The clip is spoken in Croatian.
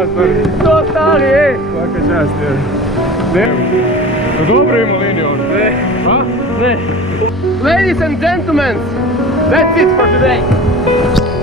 To stari, ej! Svaka čast, jer. Ne? Pa dobro ima liniju on. Ne. A? Ne. Ladies and gentlemen, that's it for today.